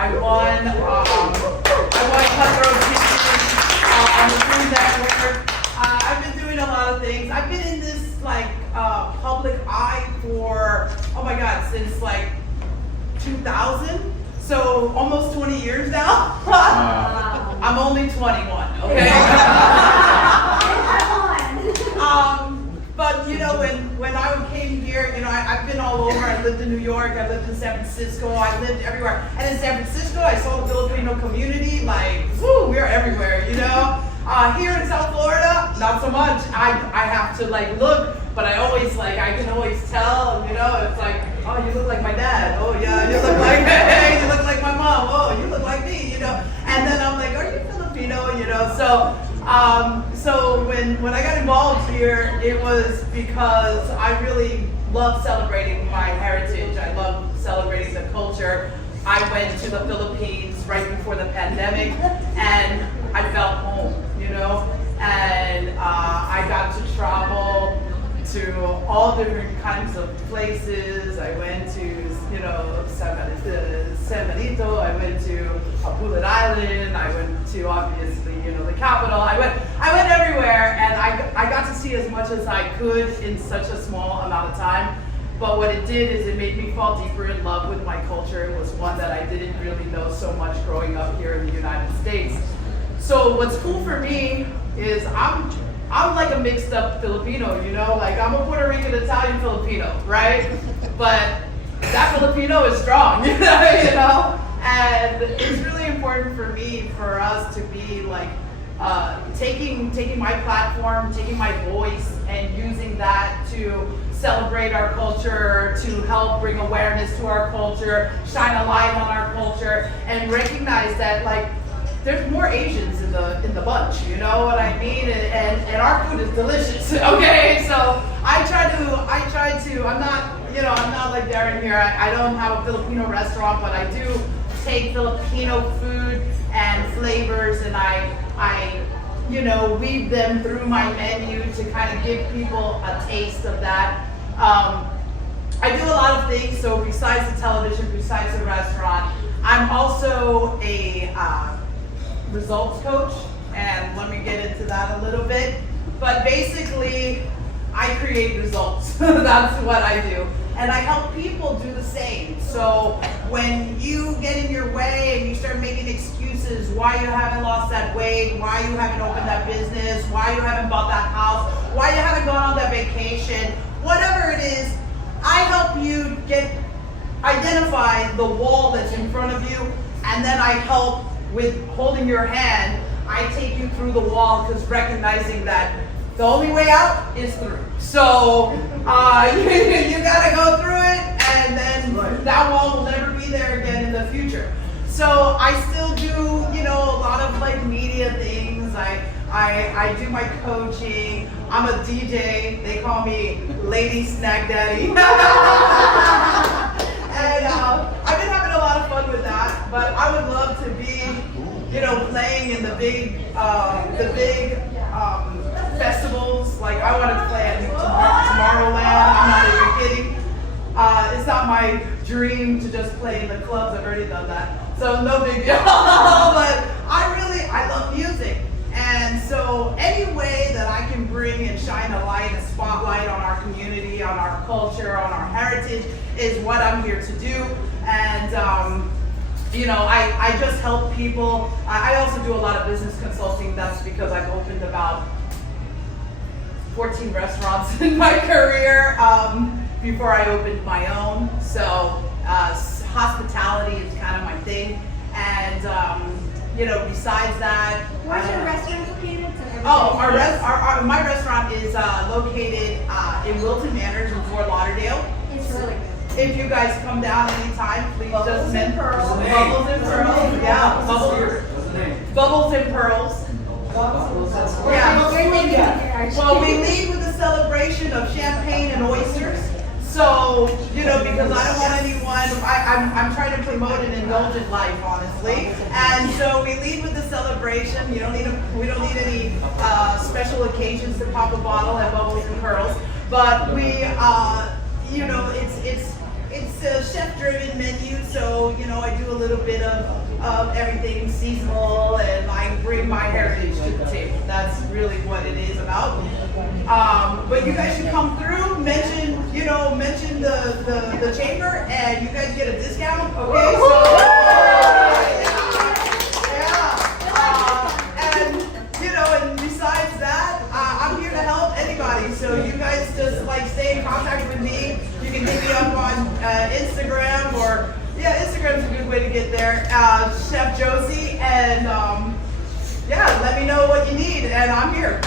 I won Cutthroat Kitchen on the Food Network. I've been doing a lot of things. I've been in this like public eye for, oh my God, since like 2000. So almost 20 years now. I'm only 21, okay? But you know, when I came here, you know, I've been all over. I lived in New York, I lived in San Francisco, I lived everywhere. And in San Francisco, I saw the Filipino community, like, woo, we're everywhere, you know? Here in South Florida, not so much. I have to like look, but I always like, I can always tell, you know, it's like, oh, you look like my dad. Oh yeah, you look like, hey, you look like my mom. Oh, you look like me, you know? And then I'm like, are you Filipino, you know? So when I got involved here, it was because I really love celebrating my heritage. I love celebrating the culture. I went to the Philippines right before the pandemic, and I felt home, you know? And I got to travel to all different kinds of places. I went to, you know, San Benito, I went to Pulat Island, I went to obviously, you know, the capital. I went everywhere, and I got to see as much as I could in such a small amount of time. But what it did is it made me fall deeper in love with my culture. It was one that I didn't really know so much growing up here in the United States. So what's cool for me is I'm like a mixed up Filipino, you know, like I'm a Puerto Rican Italian Filipino, right? But that Filipino is strong, you know? And it's really important for me, for us to be like taking my platform, taking my voice, and using that to celebrate our culture, to help bring awareness to our culture, shine a light on our culture, and recognize that like there's more Asians in the bunch, you know what I mean? And our food is delicious, okay? So I try to, I'm not like Darren here, I don't have a Filipino restaurant, but I do take Filipino food and flavors, and I you know, weave them through my menu to kind of give people a taste of that. I do a lot of things, so besides the television, besides the restaurant, I'm also a results coach, and let me get into that a little bit. But basically, I create results. That's what I do. And I help people do the same. So when you get in your way and you start making excuses why you haven't lost that weight, why you haven't opened that business, why you haven't bought that house, why you haven't gone on that vacation, whatever it is, I help you identify the wall that's in front of you, and then I help with holding your hand. I take you through the wall, because recognizing that the only way out is through. So you gotta go through it, and then that wall will never be there again in the future. So I still do, you know, a lot of like media things. I do my coaching. I'm a DJ. They call me Lady Snack Daddy. And I've been having a lot of fun with that. But I would love to be, you know, playing in the big festivals. Like I wanted to play at Tomorrowland. I'm not even kidding. It's not my dream to just play in the clubs. I've already done that, so no big deal. But I love music, and so any way that I can bring and shine a light, a spotlight on our community, on our culture, on our heritage, is what I'm here to do. And you know, I just help people. I also do a lot of business consulting. That's because I've opened about 14 restaurants in my career before I opened my own. So hospitality is kind of my thing. And you know, besides that, where's your restaurant located? My restaurant is located in Wilton Manors in Fort Lauderdale. It's really good. If you guys come down anytime, please Bubbles just and Pearls. Bubbles and Pearls. Yeah, Bubbles and Pearls. Yeah. Well, we lead with a celebration of champagne and oysters. So, you know, because I don't want anyone, I'm trying to promote an indulgent life, honestly. And so we lead with the celebration. We don't need any special occasions to pop a bottle at Bubbles and Pearls. But we, you know, it's it's a chef-driven menu, so you know I do a little bit of everything seasonal, and I bring my heritage to the table. That's really what it is about. But you guys should come through. Mention the chamber, and you guys get a discount. Okay, so and besides that, I'm here to help anybody. So you guys just like stay in contact with me. You can hit me up on Instagram, or Instagram's a good way to get there. Chef Josie, and let me know what you need, and I'm here.